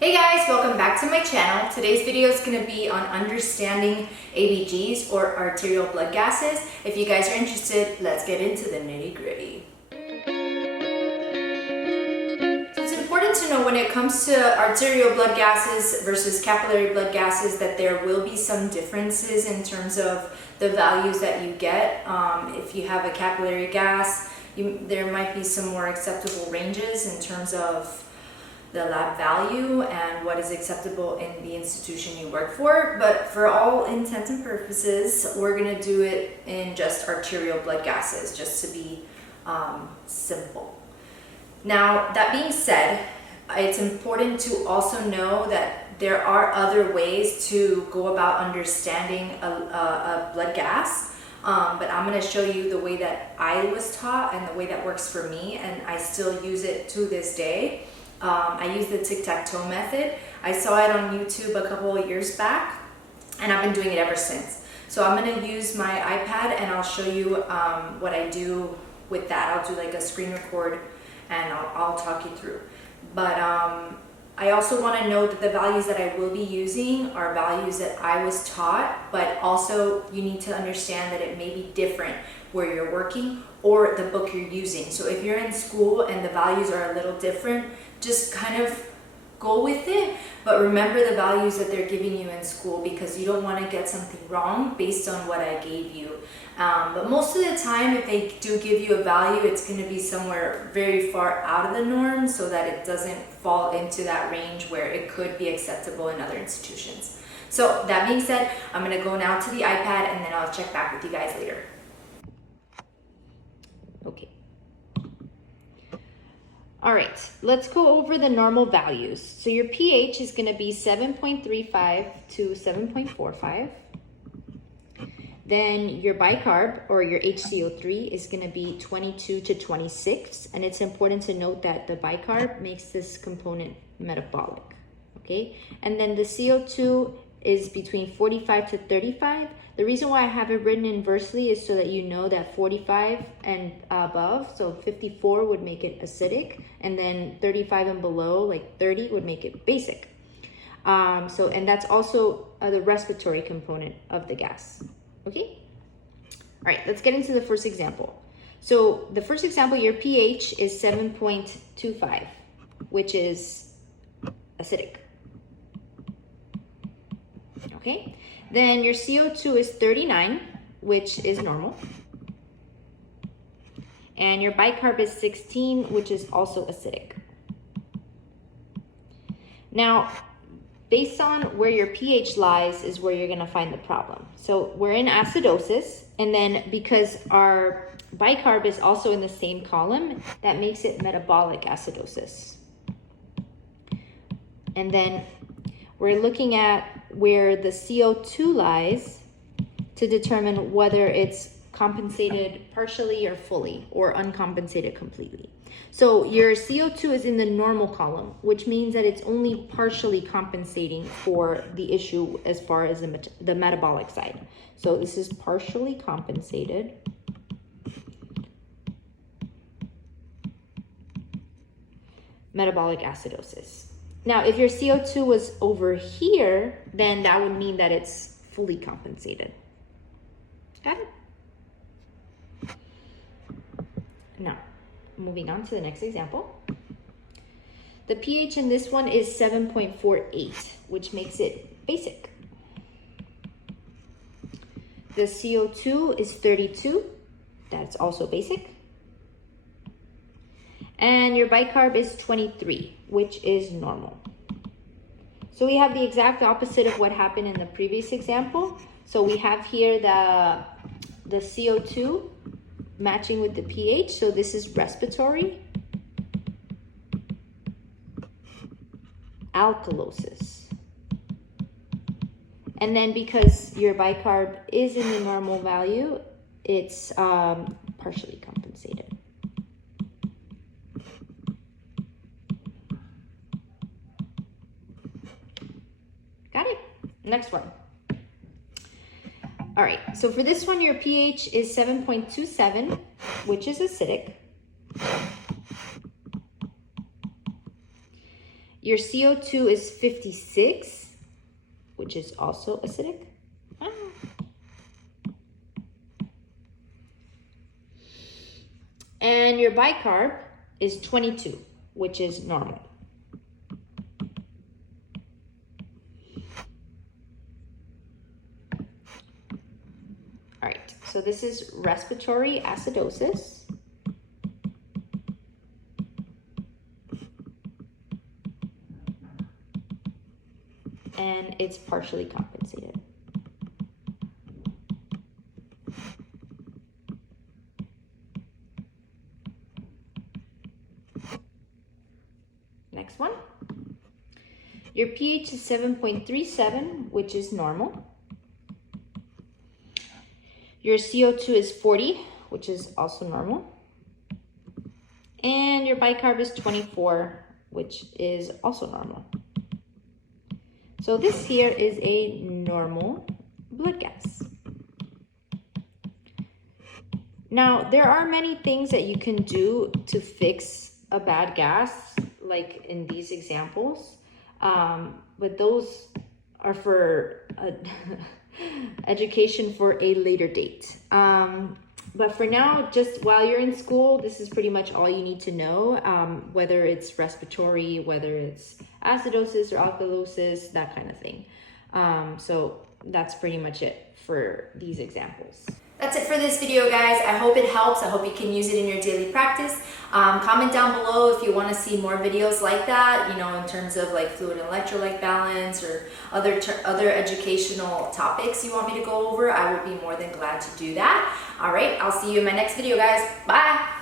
Hey guys, welcome back to my channel. Today's video is going to be on understanding ABGs or arterial blood gases. If you guys are interested, let's get into the nitty-gritty. So it's important to know when it comes to arterial blood gases versus capillary blood gases that there will be some differences in terms of the values that you get. If you have a capillary gas, there might be some more acceptable ranges in terms of the lab value and what is acceptable in the institution you work for, but for all intents and purposes, we're gonna do it in just arterial blood gases, just to be simple. Now, that being said, it's important to also know that there are other ways to go about understanding a blood gas, but I'm gonna show you the way that I was taught and the way that works for me, and I still use it to this day. I use the TIC-TAC-TOE method. I saw it on YouTube a couple of years back, and I've been doing it ever since. So I'm gonna use my iPad and I'll show you what I do with that. I'll do like a screen record and I'll talk you through. But I also wanna note that the values that I will be using are values that I was taught, but also you need to understand that it may be different where you're working or the book you're using. So if you're in school and the values are a little different, just kind of go with it, but remember the values that they're giving you in school, because you don't want to get something wrong based on what I gave you. But most of the time, if they do give you a value, it's going to be somewhere very far out of the norm so that it doesn't fall into that range where it could be acceptable in other institutions. So that being said, I'm going to go now to the iPad and then I'll check back with you guys later. Okay. All right, let's go over the normal values. So your pH is going to be 7.35 to 7.45. Then your bicarb, or your HCO3, is going to be 22 to 26. And it's important to note that the bicarb makes this component metabolic, okay? And then the CO2 is between 45 to 35. The reason why I have it written inversely is so that you know that 45 and above, so 54 would make it acidic, and then 35 and below, like 30, would make it basic. And that's also the respiratory component of the gas, okay? All right, let's get into the first example. So the first example, your pH is 7.25, which is acidic, okay? Then your CO2 is 39, which is normal. And your bicarb is 16, which is also acidic. Now, based on where your pH lies is where you're gonna find the problem. So we're in acidosis, and then because our bicarb is also in the same column, that makes it metabolic acidosis. And then we're looking at where the CO2 lies to determine whether it's compensated partially or fully, or uncompensated completely. So your CO2 is in the normal column, which means that it's only partially compensating for the issue as far as the metabolic side. So this is partially compensated. Metabolic acidosis. Now, if your CO2 was over here, then that would mean that it's fully compensated. Got it? Now, moving on to the next example. The pH in this one is 7.48, which makes it basic. The CO2 is 32, that's also basic. And your bicarb is 23, which is normal. So we have the exact opposite of what happened in the previous example. So we have here the CO2 matching with the pH. So this is respiratory. Alkalosis. And then because your bicarb is in the normal value, it's partially compensated. Got it? Next one. All right, so for this one, your pH is 7.27, which is acidic. Your CO2 is 56, which is also acidic. And your bicarb is 22, which is normal. All right, so this is respiratory acidosis. And it's partially compensated. Next one. Your pH is 7.37, which is normal. Your CO2 is 40, which is also normal. And your bicarb is 24, which is also normal. So this here is a normal blood gas. Now, there are many things that you can do to fix a bad gas, like in these examples, but those are for education for a later date. But for now, just while you're in school, this is pretty much all you need to know, whether it's respiratory, whether it's acidosis or alkalosis, that kind of thing. So that's pretty much it for these examples. That's it for this video, guys. I hope it helps. I hope you can use it in your daily practice. Comment down below if you want to see more videos like that, you know, in terms of like fluid and electrolyte balance or other educational topics you want me to go over. I will be more than glad to do that. All right, I'll see you in my next video, guys. Bye.